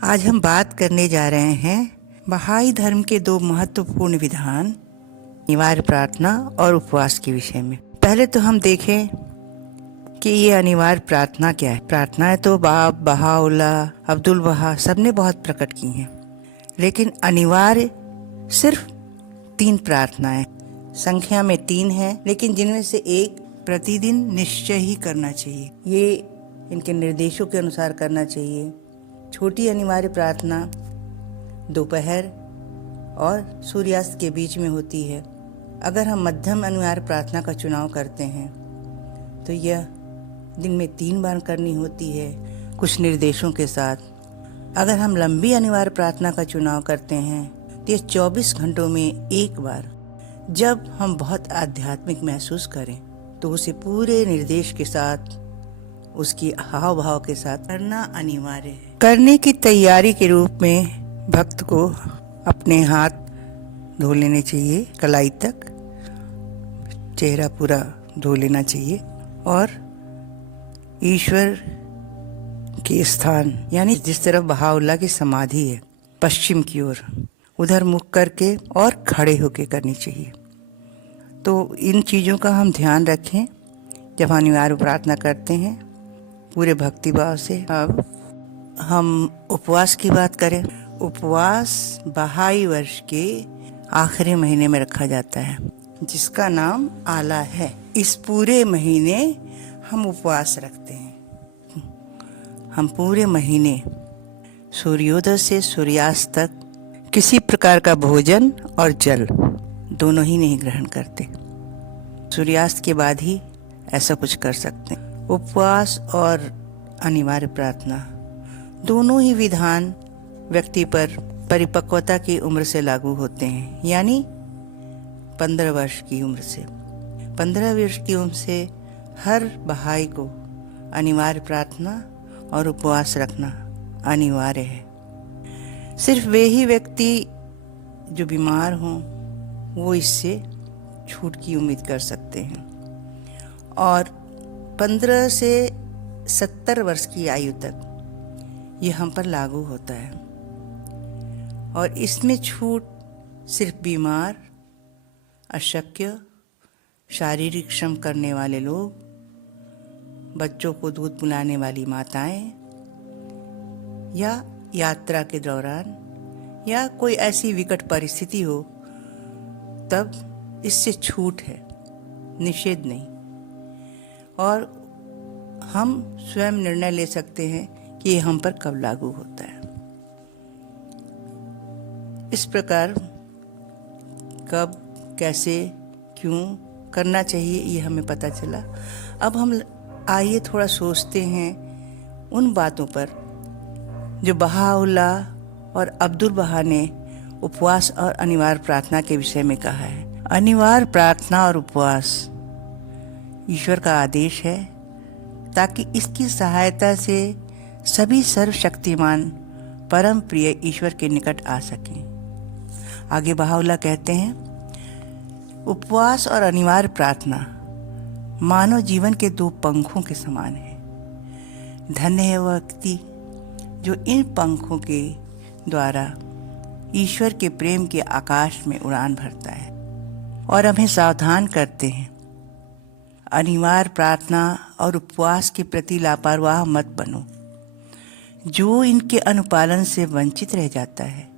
आज हम बात करने जा रहे हैं बहाई धर्म के दो महत्वपूर्ण विधान, अनिवार्य प्रार्थना और उपवास के विषय में। पहले तो हम देखें कि ये अनिवार्य प्रार्थना क्या है। प्रार्थनाएं तो बाब, बहाउल्लाह, अब्दुल बहा सबने बहुत प्रकट की हैं, लेकिन अनिवार्य सिर्फ 3 प्रार्थनाएं, संख्या में 3 हैं, लेकिन जिनमें से एक प्रतिदिन निश्चय ही करना चाहिए। ये इनके निर्देशों के अनुसार करना चाहिए। छोटी अनिवार्य प्रार्थना दोपहर और सूर्यास्त के बीच में होती है। अगर हम मध्यम अनिवार्य प्रार्थना का चुनाव करते हैं तो यह दिन में 3 बार करनी होती है, कुछ निर्देशों के साथ। अगर हम लंबी अनिवार्य प्रार्थना का चुनाव करते हैं तो यह 24 घंटों में एक बार, जब हम बहुत आध्यात्मिक महसूस करें तो उसे पूरे निर्देश के साथ, उसकी हाव भाव के साथ करना अनिवार्य है। करने की तैयारी के रूप में भक्त को अपने हाथ धो लेने चाहिए, कलाई तक, चेहरा पूरा धो लेना चाहिए और ईश्वर के स्थान यानी जिस तरफ बहाउल्लाह की समाधि है पश्चिम की ओर, उधर मुख करके और खड़े होके करनी चाहिए। तो इन चीज़ों का हम ध्यान रखें जब अनिवार्य प्रार्थना करते हैं पूरे भक्तिभाव से। अब हम उपवास की बात करें। उपवास बहाई वर्ष के आखिरी महीने में रखा जाता है, जिसका नाम आला है। इस पूरे महीने हम उपवास रखते हैं। हम पूरे महीने सूर्योदय से सूर्यास्त तक किसी प्रकार का भोजन और जल दोनों ही नहीं ग्रहण करते। सूर्यास्त के बाद ही ऐसा कुछ कर सकते हैं। उपवास और अनिवार्य प्रार्थना दोनों ही विधान व्यक्ति पर परिपक्वता की उम्र से लागू होते हैं, यानी 15 वर्ष की उम्र से। 15 वर्ष की उम्र से हर बहाई को अनिवार्य प्रार्थना और उपवास रखना अनिवार्य है। सिर्फ वे ही व्यक्ति जो बीमार हों वो इससे छूट की उम्मीद कर सकते हैं। और 15 से 70 वर्ष की आयु तक ये हम पर लागू होता है और इसमें छूट सिर्फ बीमार, अशक्य, शारीरिक श्रम करने वाले लोग, बच्चों को दूध पिलाने वाली माताएं, या यात्रा के दौरान या कोई ऐसी विकट परिस्थिति हो तब इससे छूट है, निषेध नहीं। और हम स्वयं निर्णय ले सकते हैं कि ये हम पर कब लागू होता है। इस प्रकार कब, कैसे, क्यों करना चाहिए ये हमें पता चला। अब हम आइए थोड़ा सोचते हैं उन बातों पर जो बहाउल्लाह और अब्दुल बहा ने उपवास और अनिवार्य प्रार्थना के विषय में कहा है। अनिवार्य प्रार्थना और उपवास ईश्वर का आदेश है ताकि इसकी सहायता से सभी सर्वशक्तिमान परम प्रिय ईश्वर के निकट आ सकें। आगे बहाउल्लाह कहते हैं, उपवास और अनिवार्य प्रार्थना मानव जीवन के 2 पंखों के समान है। धन्य है वह व्यक्ति जो इन पंखों के द्वारा ईश्वर के प्रेम के आकाश में उड़ान भरता है और हमें सावधान करते हैं। अनिवार्य प्रार्थना और उपवास के प्रति लापरवाह मत बनो। जो इनके अनुपालन से वंचित रह जाता है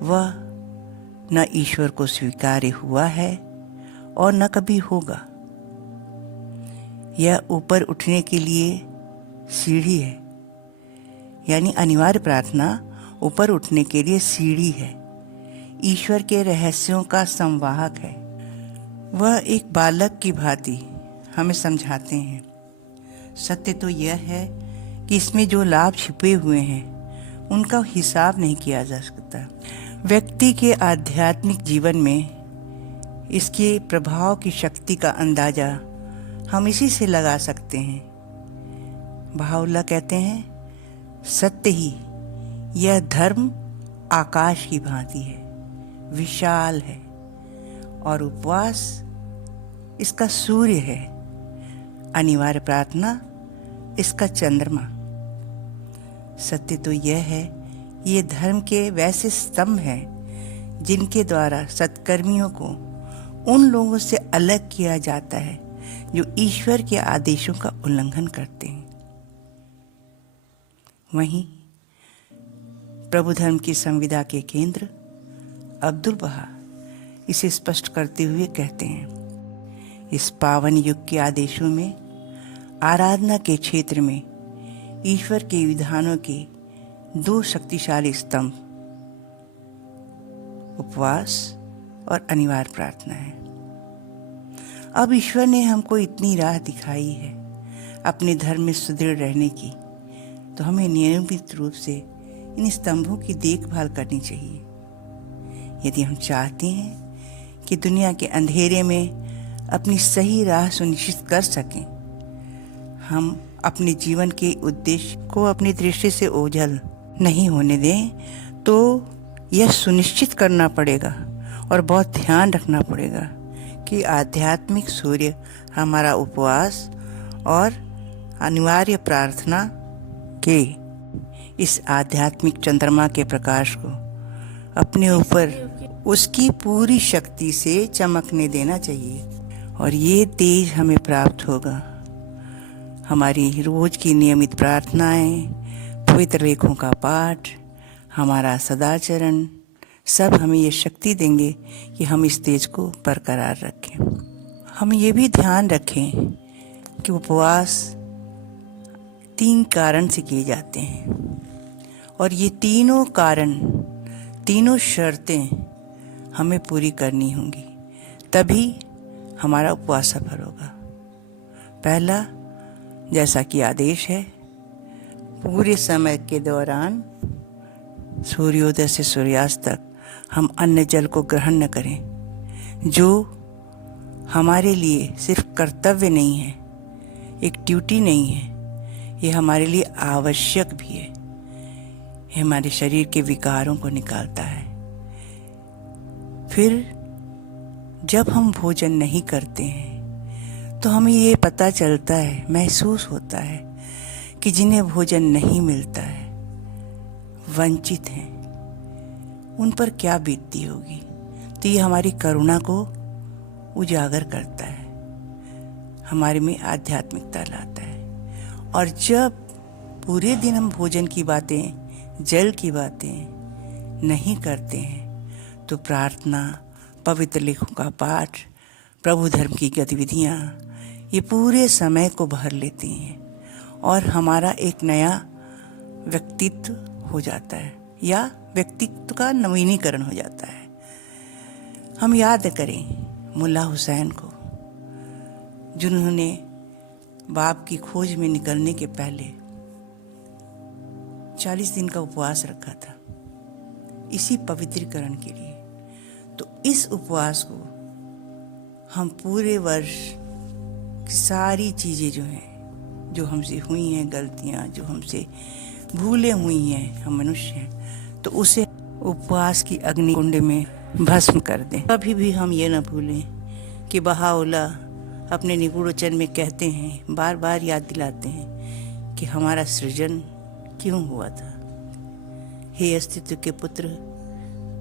वह न ईश्वर को स्वीकार्य हुआ है और न कभी होगा। यह ऊपर उठने के लिए सीढ़ी है, यानी अनिवार्य प्रार्थना ऊपर उठने के लिए सीढ़ी है, ईश्वर के रहस्यों का संवाहक है। वह एक बालक की भांति हमें समझाते हैं। सत्य तो यह है कि इसमें जो लाभ छिपे हुए हैं उनका हिसाब नहीं किया जा सकता। व्यक्ति के आध्यात्मिक जीवन में इसके प्रभाव की शक्ति का अंदाजा हम इसी से लगा सकते हैं। बहाउल्लाह कहते हैं, सत्य ही यह धर्म आकाश की भांति है, विशाल है, और उपवास इसका सूर्य है, अनिवार्य प्रार्थना इसका चंद्रमा। सत्य तो यह है ये धर्म के वैसे स्तंभ हैं जिनके द्वारा सत्कर्मियों को उन लोगों से अलग किया जाता है जो ईश्वर के आदेशों का उल्लंघन करते हैं। वहीं प्रभु धर्म की संविदा के केंद्र अब्दुल बहा इसे स्पष्ट करते हुए कहते हैं, इस पावन युग के आदेशों में आराधना के क्षेत्र में ईश्वर के विधानों के दो शक्तिशाली स्तंभ उपवास और अनिवार्य प्रार्थना है। अब ईश्वर ने हमको इतनी राह दिखाई है अपने धर्म में सुदृढ़ रहने की, तो हमें नियमित रूप से इन स्तंभों की देखभाल करनी चाहिए। यदि हम चाहते हैं कि दुनिया के अंधेरे में अपनी सही राह सुनिश्चित कर सकें, हम अपने जीवन के उद्देश्य को अपनी दृष्टि से ओझल नहीं होने दें, तो यह सुनिश्चित करना पड़ेगा और बहुत ध्यान रखना पड़ेगा कि आध्यात्मिक सूर्य हमारा उपवास और अनिवार्य प्रार्थना के इस आध्यात्मिक चंद्रमा के प्रकाश को अपने ऊपर उसकी पूरी शक्ति से चमकने देना चाहिए, और ये तेज हमें प्राप्त होगा। हमारी रोज की नियमित प्रार्थनाएं, पवित्र लेखों का पाठ, हमारा सदाचरण सब हमें ये शक्ति देंगे कि हम इस तेज को बरकरार रखें। हम ये भी ध्यान रखें कि उपवास 3 कारण से किए जाते हैं, और ये तीनों कारण, तीनों शर्तें हमें पूरी करनी होंगी, तभी हमारा उपवास सफल होगा। पहला, जैसा कि आदेश है, पूरे समय के दौरान सूर्योदय से सूर्यास्त तक हम अन्न जल को ग्रहण न करें, जो हमारे लिए सिर्फ कर्तव्य नहीं है, एक ड्यूटी नहीं है, ये हमारे लिए आवश्यक भी है। ये हमारे शरीर के विकारों को निकालता है। फिर जब हम भोजन नहीं करते हैं तो हमें ये पता चलता है, महसूस होता है कि जिन्हें भोजन नहीं मिलता है, वंचित हैं, उन पर क्या बीतती होगी। तो ये हमारी करुणा को उजागर करता है, हमारे में आध्यात्मिकता लाता है। और जब पूरे दिन हम भोजन की बातें, जल की बातें नहीं करते हैं, तो प्रार्थना, पवित्र लेखों का पाठ, प्रभु धर्म की गतिविधियाँ ये पूरे समय को भर लेती हैं, और हमारा एक नया व्यक्तित्व हो जाता है, या व्यक्तित्व का नवीनीकरण हो जाता है। हम याद करें मुल्ला हुसैन को, जिन्होंने बाप की खोज में निकलने के पहले 40 दिन का उपवास रखा था, इसी पवित्रीकरण के लिए। तो इस उपवास को हम पूरे वर्ष की सारी चीज़ें जो हैं, जो हमसे हुई हैं गलतियाँ, जो हमसे भूलें हुई हैं, हम मनुष्य हैं, तो उसे उपवास की अग्नि कुंड में भस्म कर दें। कभी भी हम ये न भूलें कि बहाउल्लाह अपने निगूढ़ वचन में कहते हैं, बार बार याद दिलाते हैं कि हमारा सृजन क्यों हुआ था। हे अस्तित्व के पुत्र,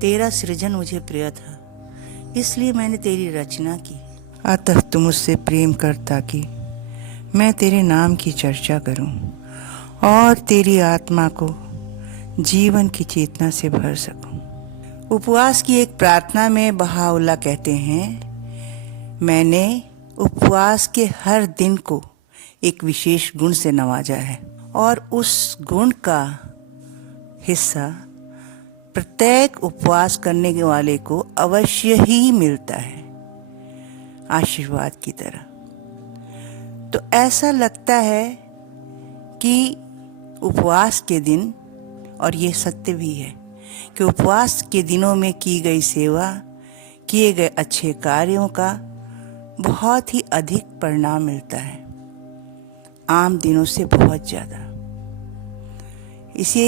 तेरा सृजन मुझे प्रिय था, इसलिए मैंने तेरी रचना की। अतः तू मुझसे प्रेम कर ताकि मैं तेरे नाम की चर्चा करूं और तेरी आत्मा को जीवन की चेतना से भर सकूं। उपवास की एक प्रार्थना में बहाउल्लाह कहते हैं, मैंने उपवास के हर दिन को एक विशेष गुण से नवाजा है, और उस गुण का हिस्सा प्रत्येक उपवास करने के वाले को अवश्य ही मिलता है, आशीर्वाद की तरह। तो ऐसा लगता है कि उपवास के दिन, और ये सत्य भी है कि उपवास के दिनों में की गई सेवा, किए गए अच्छे कार्यों का बहुत ही अधिक परिणाम मिलता है, आम दिनों से बहुत ज़्यादा। इसे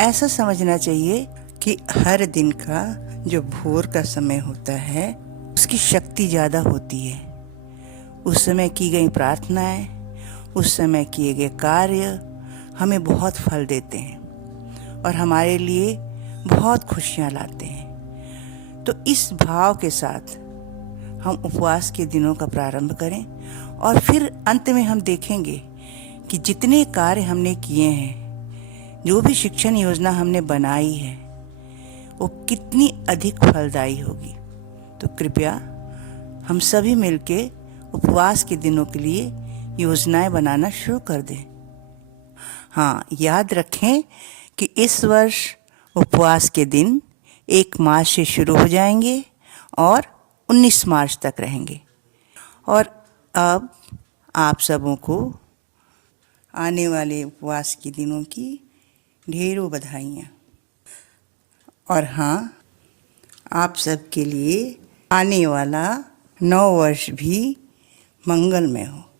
ऐसा समझना चाहिए कि हर दिन का जो भोर का समय होता है, उसकी शक्ति ज़्यादा होती है। उस समय की गई प्रार्थनाएं, उस समय किए गए कार्य हमें बहुत फल देते हैं। और हमारे लिए बहुत खुशियाँ लाते हैं। तो इस भाव के साथ हम उपवास के दिनों का प्रारंभ करें और फिर अंत में हम देखेंगे कि जितने कार्य हमने किए हैं, जो भी शिक्षण योजना हमने बनाई है, वो कितनी अधिक फलदायी होगी। तो कृपया हम सभी मिलके उपवास के दिनों के लिए योजनाएं बनाना शुरू कर दें। हाँ, याद रखें कि इस वर्ष उपवास के दिन 1 मार्च से शुरू हो जाएंगे और 19 मार्च तक रहेंगे। और अब आप सबों को आने वाले उपवास के दिनों की ढेरों बधाइयाँ। और हाँ, आप सबके लिए आने वाला नव वर्ष भी मंगलमय हो।